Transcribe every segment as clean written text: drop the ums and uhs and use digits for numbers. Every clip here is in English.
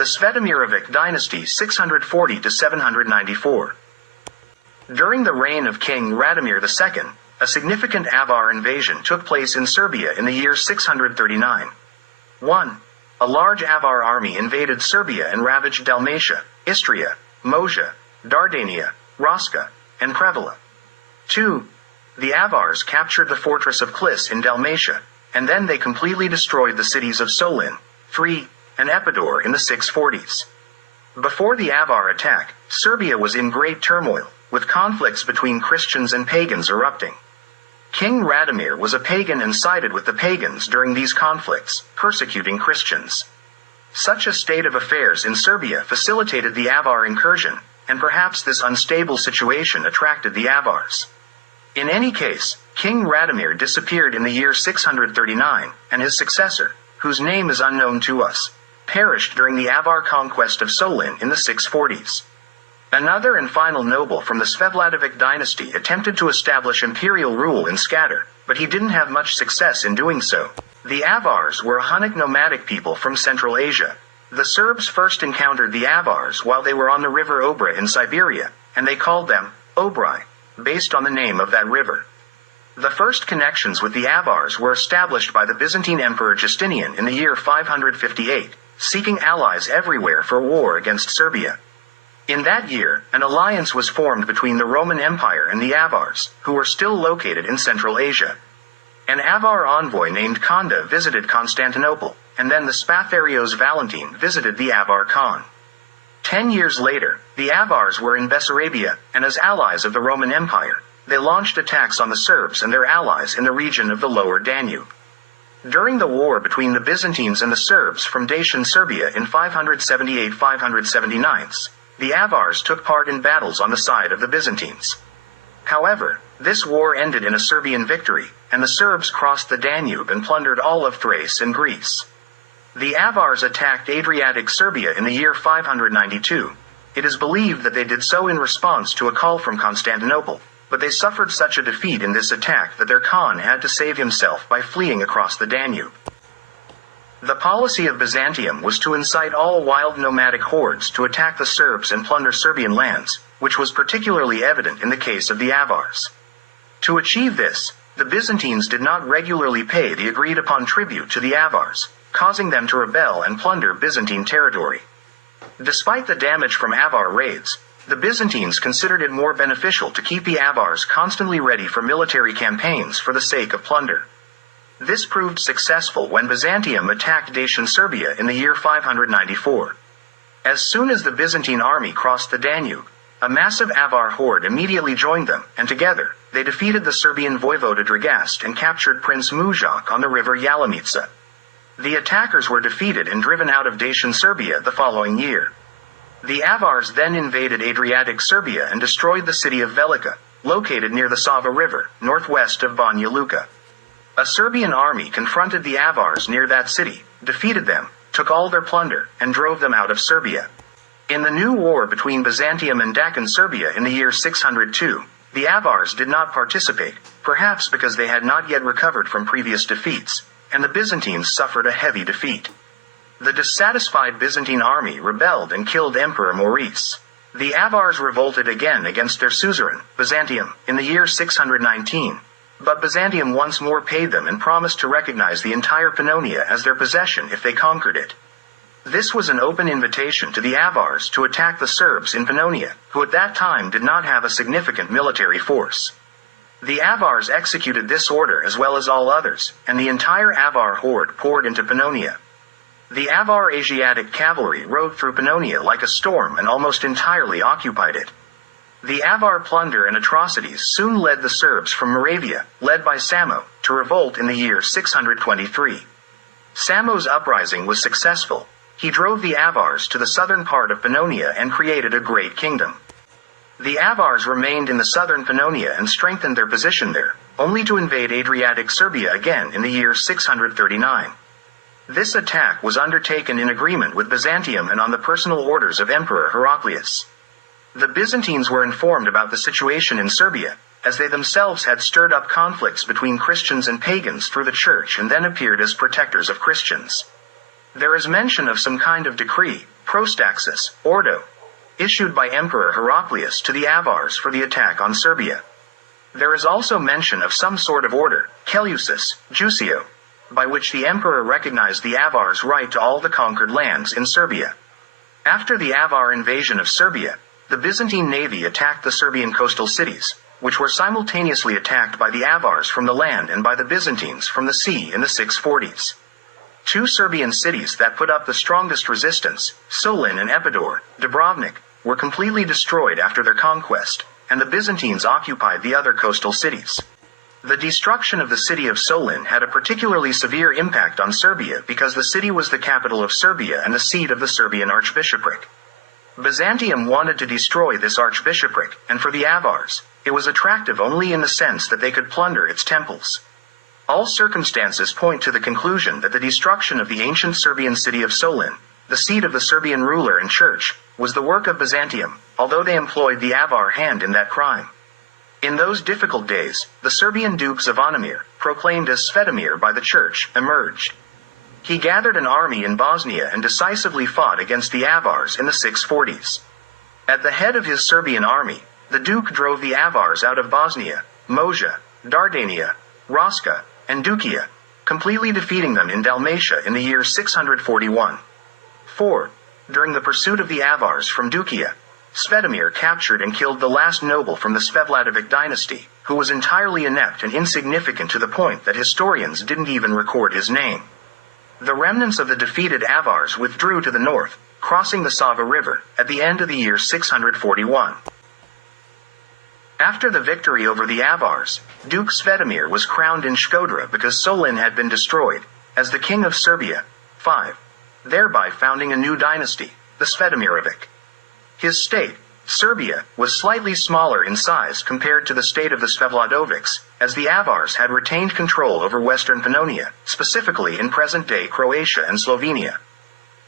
The Svetimirović dynasty 640 to 794. During the reign of King Radomir II, a significant Avar invasion took place in Serbia in the year 639. 1. A large Avar army invaded Serbia and ravaged Dalmatia, Istria, Mosia, Dardania, Raška, and Prevela. 2. The Avars captured the fortress of Klis in Dalmatia, and then they completely destroyed the cities of Solin, 3, and Epidor in the 640s. Before the Avar attack, Serbia was in great turmoil, with conflicts between Christians and pagans erupting. King Radomir was a pagan and sided with the pagans during these conflicts, persecuting Christians. Such a state of affairs in Serbia facilitated the Avar incursion, and perhaps this unstable situation attracted the Avars. In any case, King Radomir disappeared in the year 639, and his successor, whose name is unknown to us, perished during the Avar conquest of Solin in the 640s. Another and final noble from the Svetimirović dynasty attempted to establish imperial rule in Skadar, but he didn't have much success in doing so. The Avars were a Hunnic nomadic people from Central Asia. The Serbs first encountered the Avars while they were on the river Obra in Siberia, and they called them Obrai, based on the name of that river. The first connections with the Avars were established by the Byzantine Emperor Justinian in the year 558, seeking allies everywhere for war against Serbia. In that year, an alliance was formed between the Roman Empire and the Avars, who were still located in Central Asia. An Avar envoy named Kanda visited Constantinople, and then the Spatharios Valentin visited the Avar Khan. 10 years later, the Avars were in Bessarabia, and as allies of the Roman Empire, they launched attacks on the Serbs and their allies in the region of the lower Danube. During the war between the Byzantines and the Serbs from Dacian Serbia in 578-579, the Avars took part in battles on the side of the Byzantines. However, this war ended in a Serbian victory, and the Serbs crossed the Danube and plundered all of Thrace and Greece. The Avars attacked Adriatic Serbia in the year 592. It is believed that they did so in response to a call from Constantinople, but they suffered such a defeat in this attack that their Khan had to save himself by fleeing across the Danube. The policy of Byzantium was to incite all wild nomadic hordes to attack the Serbs and plunder Serbian lands, which was particularly evident in the case of the Avars. To achieve this, the Byzantines did not regularly pay the agreed-upon tribute to the Avars, causing them to rebel and plunder Byzantine territory. Despite the damage from Avar raids, the Byzantines considered it more beneficial to keep the Avars constantly ready for military campaigns for the sake of plunder. This proved successful when Byzantium attacked Dacian Serbia in the year 594. As soon as the Byzantine army crossed the Danube, a massive Avar horde immediately joined them, and together, they defeated the Serbian voivoda Dragast and captured Prince Muzak on the river Yalomica. The attackers were defeated and driven out of Dacian Serbia the following year. The Avars then invaded Adriatic Serbia and destroyed the city of Velika, located near the Sava River, northwest of Banja Luka. A Serbian army confronted the Avars near that city, defeated them, took all their plunder, and drove them out of Serbia. In the new war between Byzantium and Dacian Serbia in the year 602, the Avars did not participate, perhaps because they had not yet recovered from previous defeats, and the Byzantines suffered a heavy defeat. The dissatisfied Byzantine army rebelled and killed Emperor Maurice. The Avars revolted again against their suzerain, Byzantium, in the year 619. But Byzantium once more paid them and promised to recognize the entire Pannonia as their possession if they conquered it. This was an open invitation to the Avars to attack the Serbs in Pannonia, who at that time did not have a significant military force. The Avars executed this order as well as all others, and the entire Avar horde poured into Pannonia. The Avar Asiatic cavalry rode through Pannonia like a storm and almost entirely occupied it. The Avar plunder and atrocities soon led the Serbs from Moravia, led by Samo, to revolt in the year 623. Samo's uprising was successful. He drove the Avars to the southern part of Pannonia and created a great kingdom. The Avars remained in the southern Pannonia and strengthened their position there, only to invade Adriatic Serbia again in the year 639. This attack was undertaken in agreement with Byzantium and on the personal orders of Emperor Heraclius. The Byzantines were informed about the situation in Serbia, as they themselves had stirred up conflicts between Christians and pagans through the church and then appeared as protectors of Christians. There is mention of some kind of decree, Prostaxis, Ordo, issued by Emperor Heraclius to the Avars for the attack on Serbia. There is also mention of some sort of order, Keleusis, Jusio, by which the emperor recognized the Avars' right to all the conquered lands in Serbia. After the Avar invasion of Serbia, the Byzantine navy attacked the Serbian coastal cities, which were simultaneously attacked by the Avars from the land and by the Byzantines from the sea in the 640s. Two Serbian cities that put up the strongest resistance, Solin and Epidor, Dubrovnik, were completely destroyed after their conquest, and the Byzantines occupied the other coastal cities. The destruction of the city of Solin had a particularly severe impact on Serbia because the city was the capital of Serbia and the seat of the Serbian archbishopric. Byzantium wanted to destroy this archbishopric, and for the Avars, it was attractive only in the sense that they could plunder its temples. All circumstances point to the conclusion that the destruction of the ancient Serbian city of Solin, the seat of the Serbian ruler and church, was the work of Byzantium, although they employed the Avar hand in that crime. In those difficult days, the Serbian Duke Zvonimir, proclaimed as Svetimir by the church, emerged. He gathered an army in Bosnia and decisively fought against the Avars in the 640s. At the head of his Serbian army, the Duke drove the Avars out of Bosnia, Mosia, Dardania, Raska, and Dukia, completely defeating them in Dalmatia in the year 641. 4. During the pursuit of the Avars from Dukia, Svetimir captured and killed the last noble from the Svevladovic dynasty, who was entirely inept and insignificant to the point that historians didn't even record his name. The remnants of the defeated Avars withdrew to the north, crossing the Sava River, at the end of the year 641. After the victory over the Avars, Duke Svetimir was crowned in Shkodra because Solin had been destroyed, as the king of Serbia, 5, thereby founding a new dynasty, the Svetimirovic. His state, Serbia, was slightly smaller in size compared to the state of the Svevladovics, as the Avars had retained control over western Pannonia, specifically in present-day Croatia and Slovenia.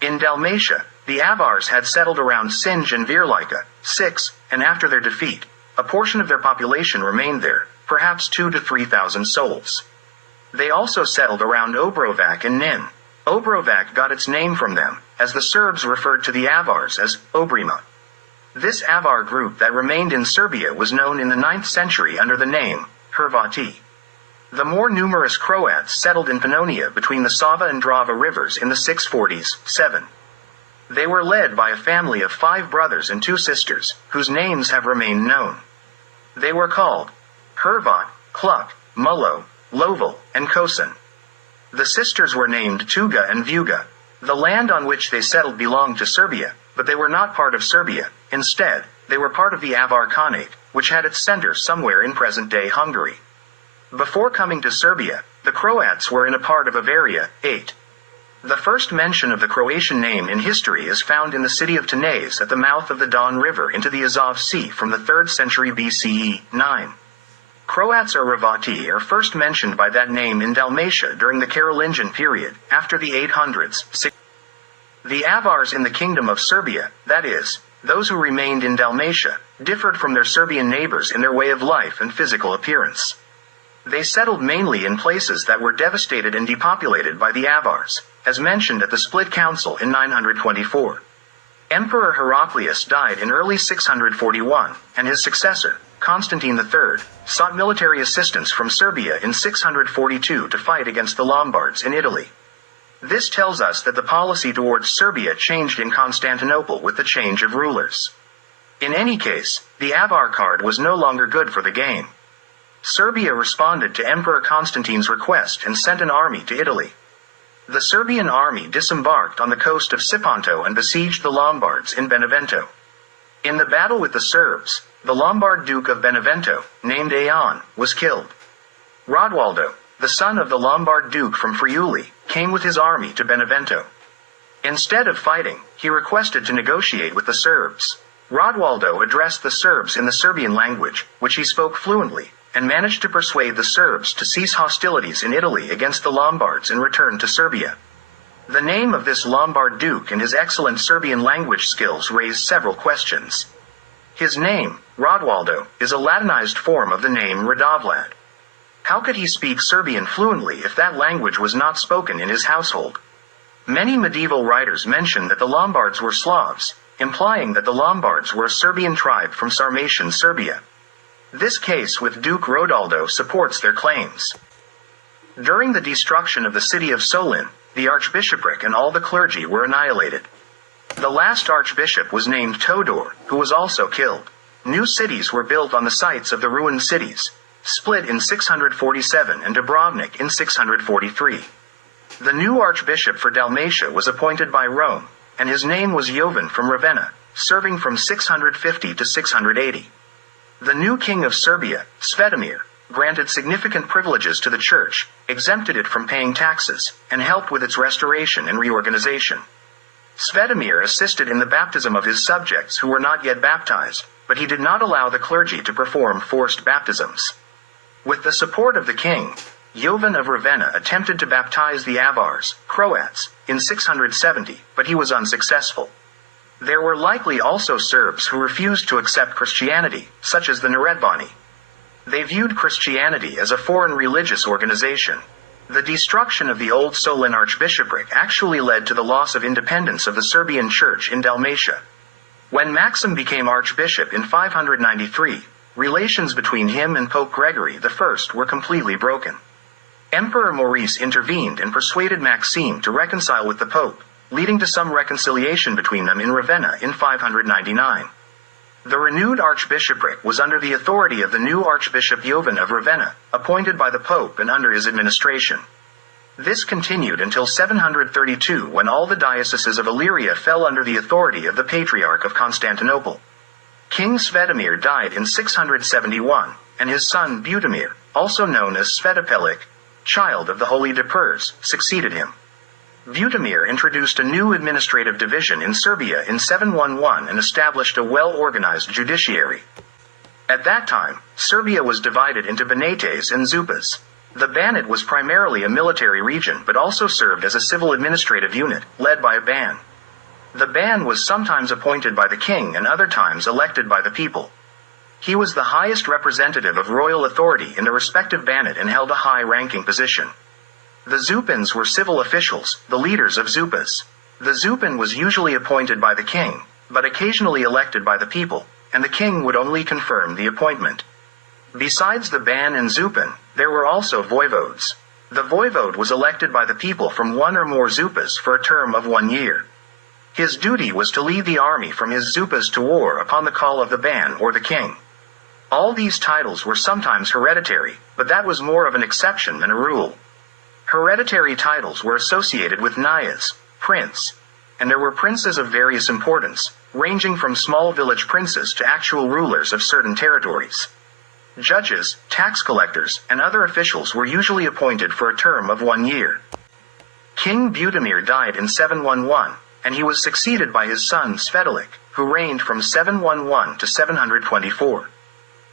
In Dalmatia, the Avars had settled around Sinj and Virlika, 6, and after their defeat, a portion of their population remained there, perhaps 2,000 to 3,000 souls. They also settled around Obrovac and Nin. Obrovac got its name from them, as the Serbs referred to the Avars as Obrima. This Avar group that remained in Serbia was known in the 9th century under the name Hrvati. The more numerous Croats settled in Pannonia between the Sava and Drava rivers in the 640s, 7. They were led by a family of 5 brothers and 2 sisters, whose names have remained known. They were called Hrvat, Kluk, Mullo, Lovil, and Kosin. The sisters were named Tuga and Vuga. The land on which they settled belonged to Serbia, but they were not part of Serbia. Instead, they were part of the Avar Khanate, which had its center somewhere in present-day Hungary. Before coming to Serbia, the Croats were in a part of Avaria, 8. The first mention of the Croatian name in history is found in the city of Tanais at the mouth of the Don River into the Azov Sea from the 3rd century BCE, 9. Croats or Hrvati are first mentioned by that name in Dalmatia during the Carolingian period, after the 800s. The Avars in the Kingdom of Serbia, that is, those who remained in Dalmatia, differed from their Serbian neighbors in their way of life and physical appearance. They settled mainly in places that were devastated and depopulated by the Avars, as mentioned at the Split Council in 924. Emperor Heraclius died in early 641, and his successor, Constantine III, sought military assistance from Serbia in 642 to fight against the Lombards in Italy. This tells us that the policy towards Serbia changed in Constantinople with the change of rulers. In any case, the Avar card was no longer good for the game. Serbia responded to Emperor Constantine's request and sent an army to Italy. The Serbian army disembarked on the coast of Siponto and besieged the Lombards in Benevento. In the battle with the Serbs, the Lombard Duke of Benevento, named Aeon, was killed. Rodwaldo, the son of the Lombard Duke from Friuli, came with his army to Benevento. Instead of fighting, he requested to negotiate with the Serbs. Rodwaldo addressed the Serbs in the Serbian language, which he spoke fluently, and managed to persuade the Serbs to cease hostilities in Italy against the Lombards and return to Serbia. The name of this Lombard Duke and his excellent Serbian language skills raised several questions. His name, Rodwaldo, is a Latinized form of the name Radovlad. How could he speak Serbian fluently if that language was not spoken in his household? Many medieval writers mention that the Lombards were Slavs, implying that the Lombards were a Serbian tribe from Sarmatian Serbia. This case with Duke Rodoldo supports their claims. During the destruction of the city of Solin, the archbishopric and all the clergy were annihilated. The last archbishop was named Todor, who was also killed. New cities were built on the sites of the ruined cities, Split in 647 and Dubrovnik in 643. The new archbishop for Dalmatia was appointed by Rome, and his name was Jovan from Ravenna, serving from 650 to 680. The new king of Serbia, Svetimir, granted significant privileges to the church, exempted it from paying taxes, and helped with its restoration and reorganization. Svetimir assisted in the baptism of his subjects who were not yet baptized, but he did not allow the clergy to perform forced baptisms. With the support of the king, Jovan of Ravenna attempted to baptize the Avars, Croats, in 670, but he was unsuccessful. There were likely also Serbs who refused to accept Christianity, such as the Neretbani. They viewed Christianity as a foreign religious organization. The destruction of the old Solin archbishopric actually led to the loss of independence of the Serbian church in Dalmatia. When Maxim became archbishop in 593, relations between him and Pope Gregory I were completely broken. Emperor Maurice intervened and persuaded Maxime to reconcile with the Pope, leading to some reconciliation between them in Ravenna in 599. The renewed archbishopric was under the authority of the new Archbishop Jovan of Ravenna, appointed by the Pope and under his administration. This continued until 732 when all the dioceses of Illyria fell under the authority of the Patriarch of Constantinople. King Svetimir died in 671, and his son Butimir, also known as Svetopelik, child of the Holy Dipers, succeeded him. Butimir introduced a new administrative division in Serbia in 711 and established a well-organized judiciary. At that time, Serbia was divided into Banates and Zupas. The Banat was primarily a military region but also served as a civil administrative unit, led by a ban. The ban was sometimes appointed by the king and other times elected by the people. He was the highest representative of royal authority in the respective Banat and held a high-ranking position. The Zupans were civil officials, the leaders of Zupas. The Zupan was usually appointed by the king, but occasionally elected by the people, and the king would only confirm the appointment. Besides the Ban and Zupan, there were also voivodes. The voivode was elected by the people from one or more Zupas for a term of 1 year. His duty was to lead the army from his Zupas to war upon the call of the Ban or the king. All these titles were sometimes hereditary, but that was more of an exception than a rule. Hereditary titles were associated with Nyas, prince, and there were princes of various importance, ranging from small village princes to actual rulers of certain territories. Judges, tax collectors, and other officials were usually appointed for a term of 1 year. King Butimir died in 711, and he was succeeded by his son Svetolik, who reigned from 711 to 724.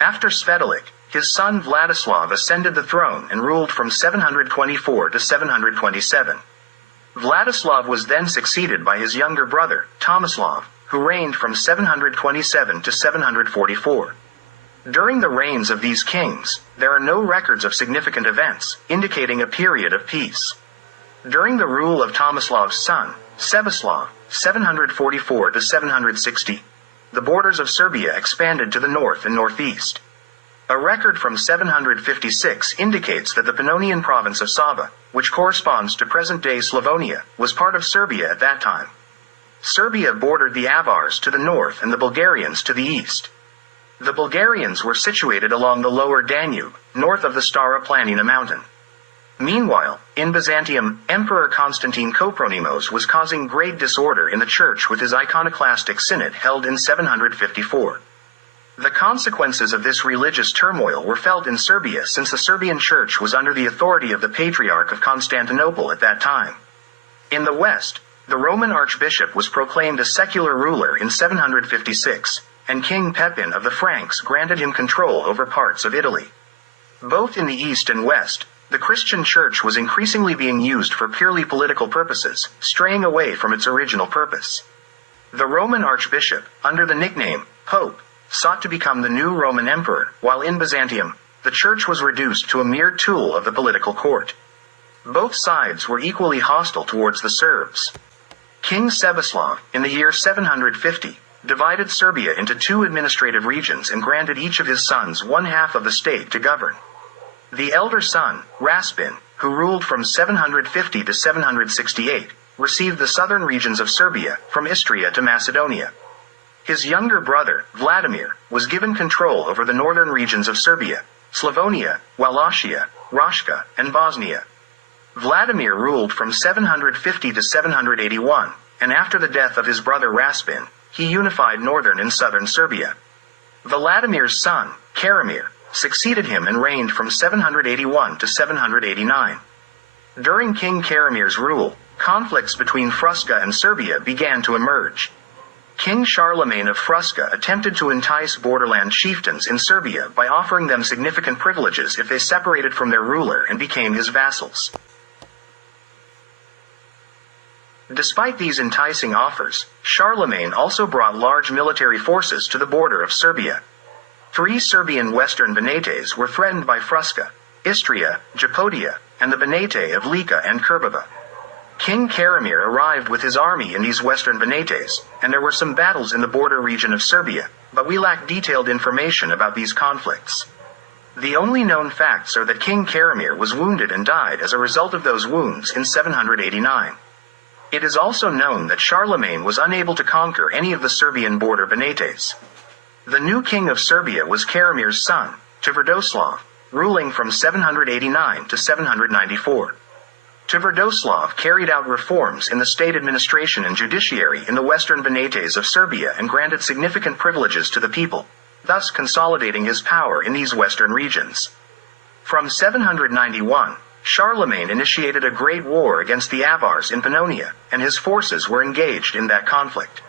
After Svetolik, his son Vladislav ascended the throne and ruled from 724 to 727. Vladislav was then succeeded by his younger brother, Tomislav, who reigned from 727 to 744. During the reigns of these kings, there are no records of significant events, indicating a period of peace. During the rule of Tomislav's son, Sebislav, 744 to 760, the borders of Serbia expanded to the north and northeast. A record from 756 indicates that the Pannonian province of Sava, which corresponds to present-day Slavonia, was part of Serbia at that time. Serbia bordered the Avars to the north and the Bulgarians to the east. The Bulgarians were situated along the lower Danube, north of the Stara Planina mountain. Meanwhile, in Byzantium, Emperor Constantine Kopronimos was causing great disorder in the church with his iconoclastic synod held in 754. The consequences of this religious turmoil were felt in Serbia since the Serbian church was under the authority of the Patriarch of Constantinople at that time. In the west, the Roman archbishop was proclaimed a secular ruler in 756, and King Pepin of the Franks granted him control over parts of Italy. Both in the east and west, the Christian church was increasingly being used for purely political purposes, straying away from its original purpose. The Roman archbishop, under the nickname Pope, sought to become the new Roman emperor, while in Byzantium, the church was reduced to a mere tool of the political court. Both sides were equally hostile towards the Serbs. King Sebislav, in the year 750, divided Serbia into two administrative regions and granted each of his sons one half of the state to govern. The elder son, Raspin, who ruled from 750 to 768, received the southern regions of Serbia, from Istria to Macedonia. His younger brother, Vladimir, was given control over the northern regions of Serbia, Slavonia, Wallachia, Raška, and Bosnia. Vladimir ruled from 750 to 781, and after the death of his brother Raspin, he unified northern and southern Serbia. Vladimir's son, Karamir, succeeded him and reigned from 781 to 789. During King Karamir's rule, conflicts between Frusca and Serbia began to emerge. King Charlemagne of Frusca attempted to entice borderland chieftains in Serbia by offering them significant privileges if they separated from their ruler and became his vassals. Despite these enticing offers, Charlemagne also brought large military forces to the border of Serbia. 3 Serbian western Banates were threatened by Frusca, Istria, Japodia, and the Banate of Lika and Kurbava. King Karamir arrived with his army in these western Banates, and there were some battles in the border region of Serbia, but we lack detailed information about these conflicts. The only known facts are that King Karamir was wounded and died as a result of those wounds in 789. It is also known that Charlemagne was unable to conquer any of the Serbian border Banates. The new king of Serbia was Karamir's son, Tvrdoslav, ruling from 789 to 794. Tvrdoslav carried out reforms in the state administration and judiciary in the western Banates of Serbia and granted significant privileges to the people, thus consolidating his power in these western regions. From 791, Charlemagne initiated a great war against the Avars in Pannonia, and his forces were engaged in that conflict.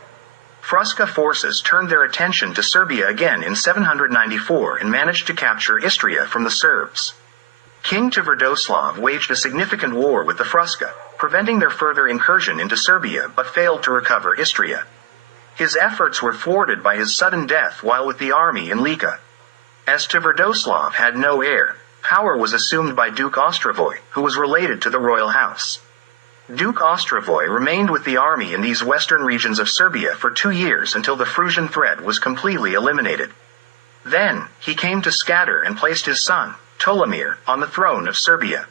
Frusca forces turned their attention to Serbia again in 794 and managed to capture Istria from the Serbs. King Tvrdoslav waged a significant war with the Frusca, preventing their further incursion into Serbia but failed to recover Istria. His efforts were thwarted by his sudden death while with the army in Lika. As Tvrdoslav had no heir, power was assumed by Duke Ostrovoy, who was related to the royal house. Duke Ostrovoy remained with the army in these western regions of Serbia for 2 years until the Frisian threat was completely eliminated. Then, he came to scatter and placed his son, Ptolemir, on the throne of Serbia.